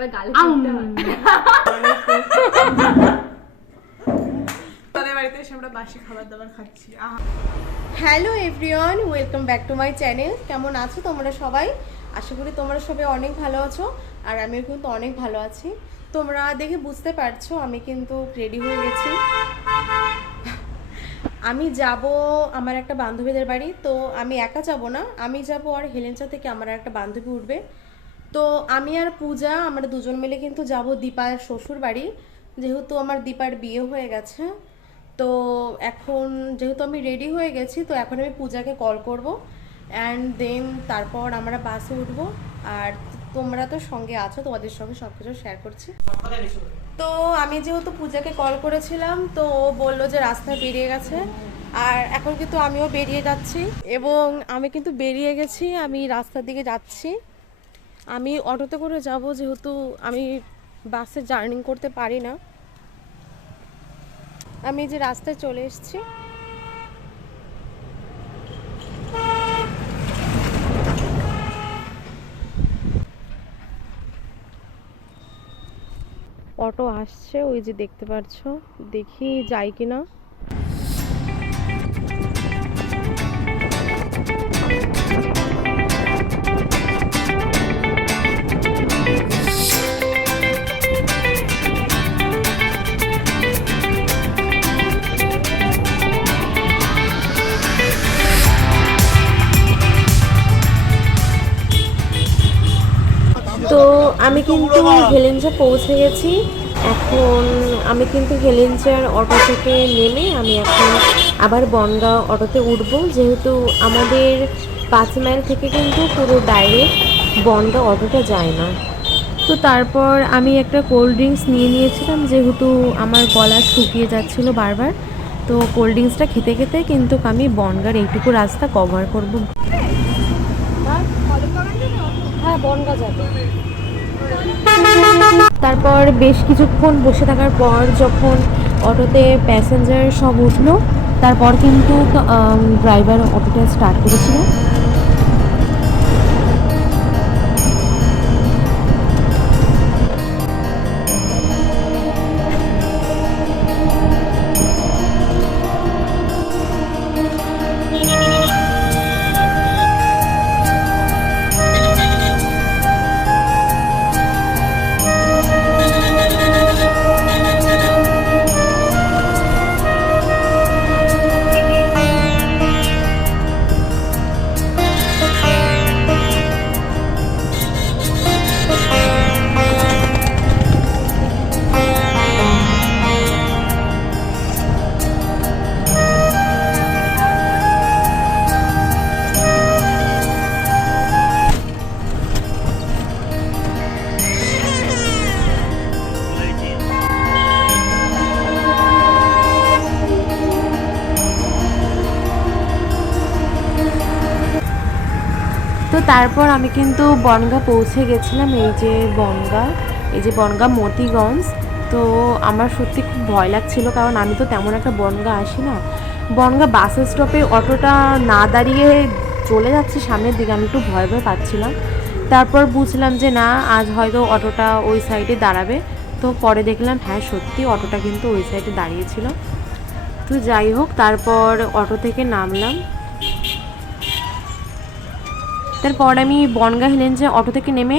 ভাবে গালে দিতে হয়। তাদের বাড়িতে এসে আমরা বাসি খাবার দাবার খাচ্ছি। Hello everyone, welcome back to my channel. কেমন আছো তোমরা সবাই? আশা করি তোমরা সবাই অনেক ভালো আছো, আর আমিও কিন্তু অনেক ভালো আছি। তোমরা দেখে বুঝতে পারছো আমি কিন্তু রেডি হয়ে গেছি। আমি যাব আমার একটা বান্ধবীদের বাড়ি। তো আমি একা যাব না, আমি যাব আর হেলেঞ্চা থেকে আমার একটা বান্ধবী উঠবে। তো আমি আর পূজা আমরা দুজন মিলে কিন্তু যাব দীপার শ্বশুর বাড়ি, যেহেতু আমার দীপার বিয়ে হয়ে গেছে। তো এখন যেহেতু আমি রেডি হয়ে গেছি, তো এখন আমি পূজাকে কল করব অ্যান্ড দেন তারপর আমরা বাসে উঠবো। আর তোমরা তো সঙ্গে আছো, তোমাদের সঙ্গে সব কিছু শেয়ার করছি। তো আমি যেহেতু পূজাকে কল করেছিলাম, তো ও বললো যে রাস্তায় বেরিয়ে গেছে, আর এখন কিন্তু আমিও বেরিয়ে যাচ্ছি। এবং আমি কিন্তু বেরিয়ে গেছি, আমি রাস্তার দিকে যাচ্ছি। আমি অটোতে করে যাব, যেহেতু আমি বাসে জার্নি করতে পারি না। আমি যে রাস্তায় চলে এসেছি। অটো আসছে, ওই যে দেখতে পাচ্ছ, দেখি যাই কিনা। তো আমি কিন্তু হেলেঞ্চা পৌঁছে গেছি। এখন আমি কিন্তু হেলেঞ্চার অটো থেকে নেমে আমি এখন আবার বনগাঁ অটোতে উঠবো, যেহেতু আমাদের 5 মাইল থেকে কিন্তু পুরো ডাইরেক্ট বনগাঁ অটোটা যায় না। তো তারপর আমি একটা কোল্ড ড্রিঙ্কস নিয়ে নিয়েছিলাম, যেহেতু আমার গলা শুকিয়ে যাচ্ছিল বারবার। তো কোল্ড ড্রিঙ্কসটা খেতে খেতে কিন্তু আমি বনগাঁর এইটুকু রাস্তা কভার করবো। হ্যাঁ, বনগাঁ যাবে। তারপর বেশ কিছুক্ষণ বসে থাকার পর যখন অটোতে প্যাসেঞ্জার সব উঠলো, তারপর কিন্তু ড্রাইভার অটোটা স্টার্ট করেছিল। তো তারপর আমি কিন্তু বনগাঁ পৌঁছে গেছিলাম। এই যে বনগাঁ মতিগঞ্জ। তো আমার সত্যি খুব ভয় লাগছিল, কারণ আমি তো তেমন একটা বনগাঁ আসি না। বনগাঁ বাস স্টপে অটোটা না দাঁড়িয়ে চলে যাচ্ছে সামনের দিকে, আমি একটু ভয় ভয় পাচ্ছিলাম। তারপর বুঝলাম যে না, আজ হয়তো অটোটা ওই সাইডে দাঁড়াবে। তো পরে দেখলাম হ্যাঁ, সত্যি অটোটা কিন্তু ওই সাইডে দাঁড়িয়েছিল। তো যাই হোক, তারপর অটো থেকে নামলাম। তারপর আমি বনগাঁ হেলেঞ্চা অটো থেকে নেমে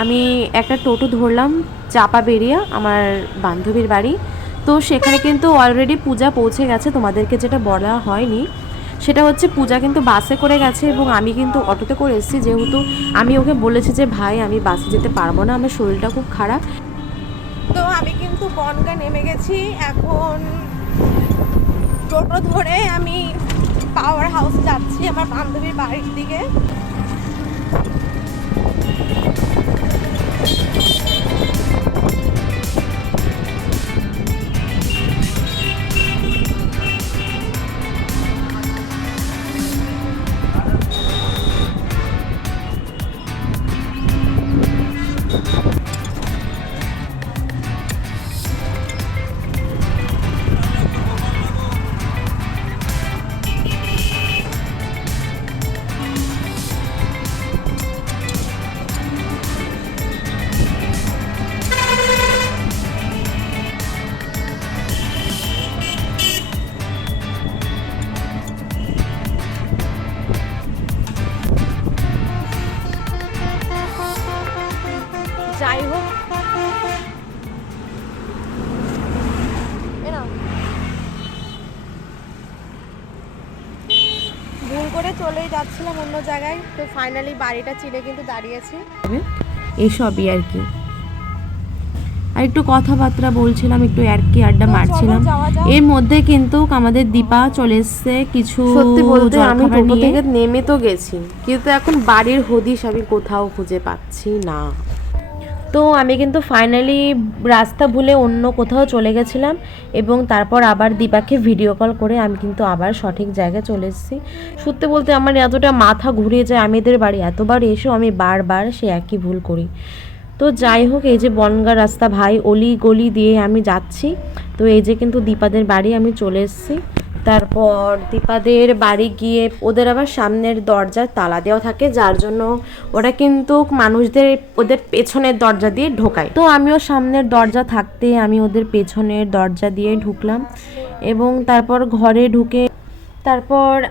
আমি একটা টোটো ধরলাম চাপা বেরিয়া, আমার বান্ধবীর বাড়ি। তো সেখানে কিন্তু অলরেডি পূজা পৌঁছে গেছে। তোমাদেরকে যেটা বলা হয়নি সেটা হচ্ছে, পূজা কিন্তু বাসে করে গেছে এবং আমি কিন্তু অটোতে করে এসেছি, যেহেতু আমি ওকে বলেছি যে ভাই আমি বাসে যেতে পারবো না, আমার শরীরটা খুব খারাপ। তো আমি কিন্তু বনগাঁ নেমে গেছি। এখন টোটো ধরে আমি পাওয়ার হাউস যাচ্ছি আমার বান্ধবীর বাড়ির দিকে। যাচ্ছিলাম অন্য জায়গায়, তো ফাইনালি বাড়িটা চিনে কিন্তু দাঁড়িয়েছি। এসবই আর কি। আর একটু কথাবার্তা বলছিলাম, একটু আড্ডা মারছিলাম। এর মধ্যে কিন্তু আমাদের দীপা চলে এসছে কিছু। সত্যি বলতে আমি জলখাবার টোটো নিয়ে। থেকে নেমে তো গেছি, কিন্তু এখন বাড়ির হদিশ আমি কোথাও খুঁজে পাচ্ছি না। তো আমি কিন্তু ফাইনালি রাস্তা ভুলে অন্য কোথাও চলে গেছিলাম, এবং তারপর আবার দীপাকে ভিডিও কল করে আমি কিন্তু আবার সঠিক জায়গায় চলে এসেছি। সত্যি বলতে আমার এতটা মাথা ঘুরে যায়, আমি এদের বাড়ি এতবার এসেও আমি বারবার সে একই ভুল করি। তো যাই হোক, এই যে বনগা রাস্তা ভাই, অলি গলি দিয়ে আমি যাচ্ছি। তো এই যে কিন্তু দীপাদের বাড়ি আমি চলে এসেছি। তারপর দীপাদের বাড়ি গিয়ে ওদের আবার সামনের দরজার তালা দেওয়া থাকে, যার জন্য ওরা কিন্তু মানুষদের ওদের পেছনের দরজা দিয়ে ঢোকায়। তো আমিও সামনের দরজা থাকতে আমি ওদের পেছনের দরজা দিয়ে ঢুকলাম, এবং তারপর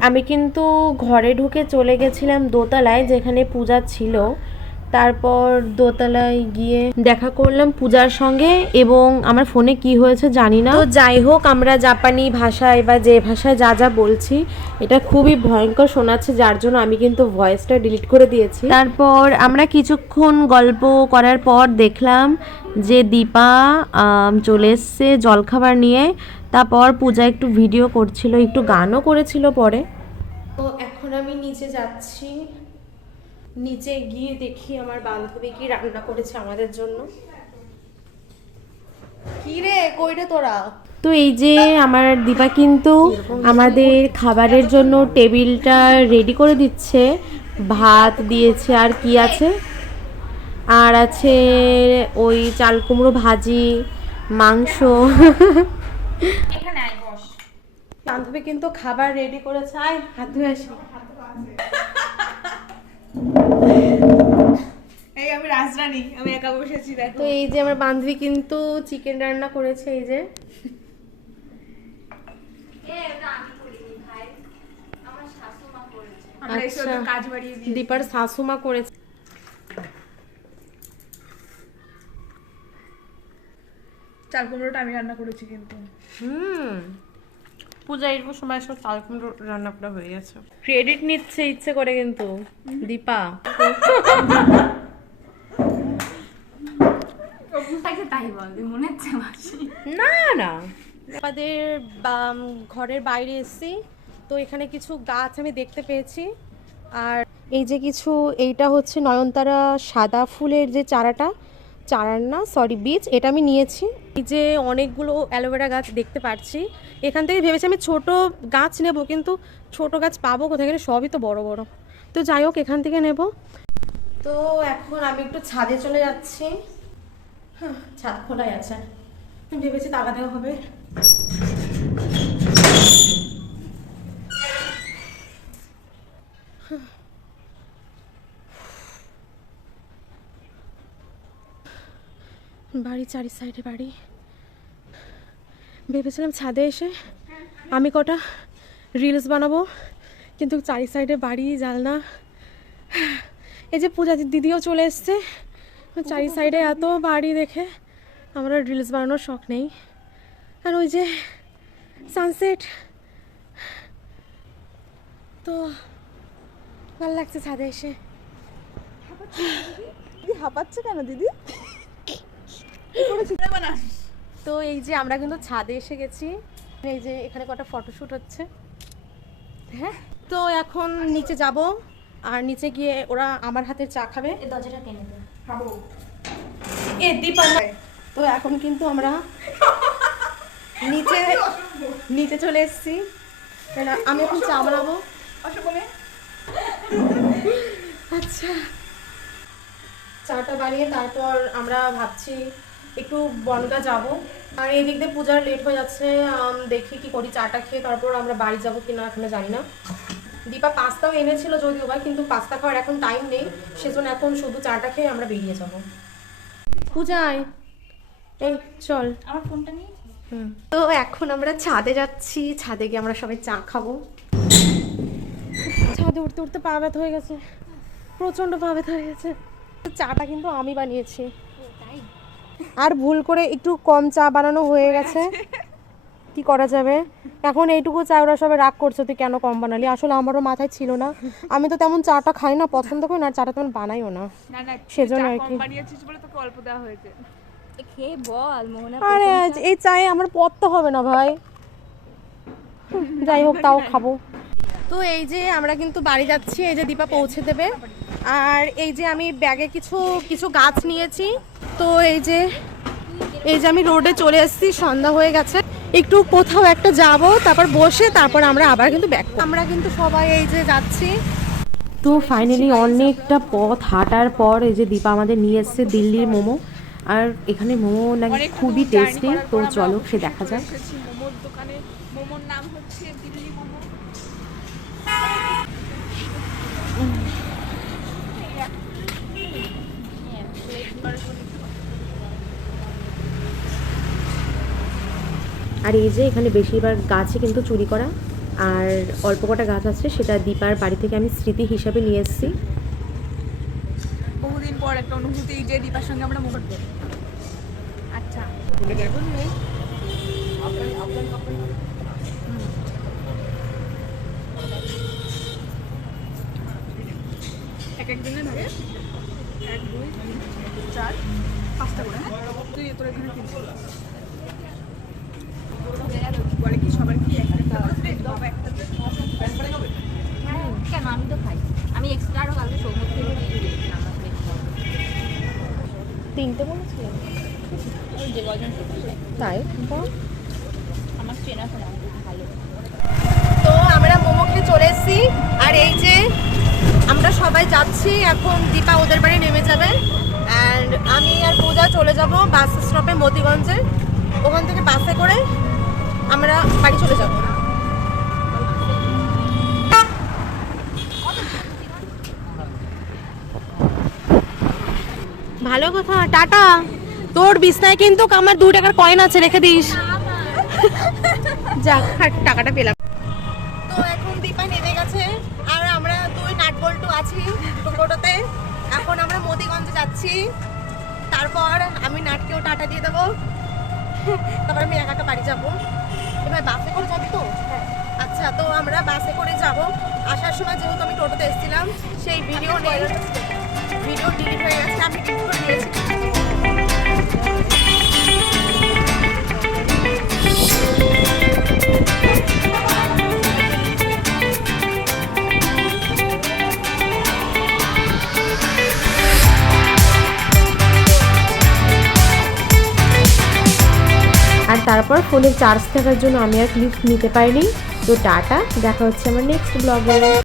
আমি কিন্তু ঘরে ঢুকে চলে গেছিলাম দোতলায়, যেখানে পূজা ছিল। তারপর দোতলায় গিয়ে দেখা করলাম পূজার সঙ্গে, এবং আমার ফোনে কি হয়েছে জানি না। তো যাই হোক, আমরা জাপানি ভাষায় বা যে ভাষায় যা যা বলছি, এটা খুবই ভয়ঙ্কর শোনাচ্ছে, যার জন্য আমি কিন্তু ভয়েসটা ডিলিট করে দিয়েছি। তারপর আমরা কিছুক্ষণ গল্প করার পর দেখলাম যে দীপা চলে এসছে জলখাবার নিয়ে। তারপর পূজা একটু ভিডিও করছিল, একটু গানও করেছিল পরে। তো এখন আমি নিচে যাচ্ছি, নিচে গিয়ে দেখি আমার বান্ধবী কি রান্না করেছে আমাদের জন্য। কি রে, কই রে তোরা? তো এই যে আমার দীপা কিন্তু আমাদের খাবারের জন্য টেবিলটা রেডি করে দিচ্ছে। ভাত দিয়েছে, আর কি আছে, আর আছে ওই চাল কুমড়ো ভাজি, মাংস। বান্ধবী কিন্তু খাবার রেডি করেছে। আয় হাত ধুয়ে আসি। এই আমি রাজরানী, আমি একা বসেছি দেখো। তো এই যে আমার বান্ধবী কিন্তু চিকেন রান্না করেছে, এই যে। আমরা এসে আচ্ছা, ওদের কাজ বাড়িয়ে দিই। দীপার শাশুমা করেছে। চাল কুমড়োটা আমি রান্না করেছি কিন্তু। পূজা এরকম সময় সব চাল কুমড়ো রান্না করা হয়ে গেছে। ক্রেডিট নিচ্ছে ইচ্ছে করে কিন্তু দীপা। তাই বল, মনে হচ্ছে মাসি। না না, আমাদের ঘরের বাইরে এসেছি, তো এখানে কিছু গাছ আমি দেখতে পেয়েছি। আর এই যে কিছু, এইটা হচ্ছে নয়নতারা সাদা ফুলের যে বীজ, এটা আমি নিয়েছি। এই যে অনেকগুলো অ্যালোভেরা গাছ দেখতে পাচ্ছি। এখান থেকে ভেবেছি আমি ছোট গাছ নেব, কিন্তু ছোট গাছ পাবো কোথায়, এখানে সবই তো বড় বড়। তো যাই হোক, এখান থেকে নেব। তো এখন আমি একটু ছাদে চলে যাচ্ছি। ছাদ খোলাই আছে, ভেবেছি তালা দেওয়া হবে। বাড়ি চারি সাইডে বাড়ি। ভেবেছিলাম ছাদে এসে আমি কটা রিলস বানাবো, কিন্তু চারি সাইডে বাড়ি, জানলা। এই যে পূজা দিদিও চলে এসছে, চারি সাইডে এত বাড়ি দেখে আমার রিলস বানানোর শখ নেই। আর ওই যে সানসেট, তো ভালো লাগছে ছাদে এসে। হাঁপাচ্ছে কেন দিদি? তো এই যে আমরা কিন্তু ছাদে এসে গেছি, এই যে এখানে কটা ফটোশ্যুট হচ্ছে। হ্যাঁ, তো এখন নিচে যাব, আর নিচে গিয়ে ওরা আমার হাতের চা খাবে। দরজাটা টেনে দে। খাবো। এ দীপা, তো এখন কিন্তু আমরা নিচে চলে এসেছি। আমি এখন চা বানাবো। আচ্ছা, চাটা বানিয়ে তারপর আমরা ভাবছি একটু বনগা যাব। আর এই দিক দিয়ে পূজার লেট হয়ে যাচ্ছে, দেখি কি করি। চাটা খেয়ে তারপর আমরা বাড়ি যাবো কিনা এখনো জানি না। দীপা পাস্তাও এনেছিল যদিও বা, কিন্তু পাস্তা খাওয়ার এখন টাইম নেই, সেজন্য এখন শুধু চাটা খেয়ে আমরা বেরিয়ে যাব। পূজায় এই চল, আমার ফোনটা নিয়ে। তো এখন আমরা ছাদে যাচ্ছি, ছাদে গিয়ে আমরা সবাই চা খাবো। ছাদে উঠতে উঠতে পা ব্যথা হয়ে গেছে, প্রচন্ড পা ব্যথা হয়ে গেছে। চাটা কিন্তু আমি বানিয়েছি, আর ভুল করে একটু কম চা বানানো হয়ে গেছে। কি করা যাবে, এখন এইটুকু চা ওরা সবাই রাগ করছে তুই কেন কম বানালি। আসলে আমারও মাথায় ছিল না, আমি তো তেমন চাটা খাই না, পছন্দ করি না, আর চাটা তেমন বানাইও না, সেজন্য আর কি। বানিয়েছিস বলে তোকে অল্প দেওয়া হয়েছে। খেয়ে বল মোহনা। আরে এই চায়ে আমার পড়তে হবে না ভাই, যাই হোক তাও খাবো। তো এই যে আমরা কিন্তু বাড়ি যাচ্ছি, এই যে দীপা পৌঁছে দেবে। আর এই যে আমি ব্যাগে কিছু কিছু গাছ নিয়েছি। তো এই যে আমি রোডে চলে এসেছি, সন্ধ্যা হয়ে গেছে, একটু কোথাও একটা যাব, তারপর বসে তারপর আমরা আবার কিন্তু ব্যাক, আমরা কিন্তু সবাই এই যে যাচ্ছি। তো ফাইনালি অনেকটা পথ হাঁটার পর এই যে দীপা আমাদের নিয়ে এসছে দিল্লির মোমো। আর এখানে মোমো নাকি খুবই টেস্টি, তো চলো সে দেখা যাক। মোমোর দোকানে, মোমোর নাম হচ্ছে দিল্লি মোমো। আর এই যে এখানে বেশিরভাগ গাছই কিন্তু চুরি করা, আর অল্প কটা গাছ আছে সেটা দীপার বাড়ি থেকে আমি স্মৃতি হিসাবে নিয়ে এসেছি। বহুদিন পর একটা অনুভূতি যে দীপার সঙ্গে আমরা মোমো করবো। আচ্ছা এক একদিনে ধরে 1 2 3 4 5টা করে, হ্যাঁ তুই তোর এখানে 3 বলে কি সবার কি একটা করে একটা কেন আমি তো খাই, আমি এক্সট্রা আরো কালকে সৌমুখ থেকে নিয়ে গিয়েছিলাম। 3টে বলেছিলাম ওই যে গজন তাই। আমার চেনা শোনা ভালো। তো আমরা মোমো খেতে চলে এসেছি, আর এই যে আমরা সবাই যাচ্ছি, এখন দীপা ওদের বাড়ি নেমে যাবে, অ্যান্ড আমি আর পূজা চলে যাব বাস স্টপে মতিগঞ্জে, ওখান থেকে বাসে করে আমরা বাড়ি চলে যাব। ভালো কথা, টাটা। তোর বিছনায় কিন্তু আমার 2 টাকার কয়েন আছে, রেখে দিস। যাক, টাকাটা পেলাম। তো এখন দীপা নেমে গেছে, আর আমরা 2 নাটবল্টু আছি টোটোতে। এখন আমরা মতিগঞ্জে যাচ্ছি, তারপর আমি নাটকেও টাটা দিয়ে দেবো, তারপর আমি একা একা বাড়ি যাবো। এবার বাসে করে যাবি তো? আচ্ছা, তো আমরা বাসে করে যাব। আসার সময় যেহেতু আমি টোটোতে এসেছিলাম, সেই ভিডিও ডিলিট হয়ে গেছে, আমি ডিলিট করে দিয়েছি। আর তারপর ফোনের চার্জ থাকার জন্য আমি আর ক্লিপ নিতে পারিনি। তো টাটা, দেখা হচ্ছে আমার নেক্সট ব্লগে।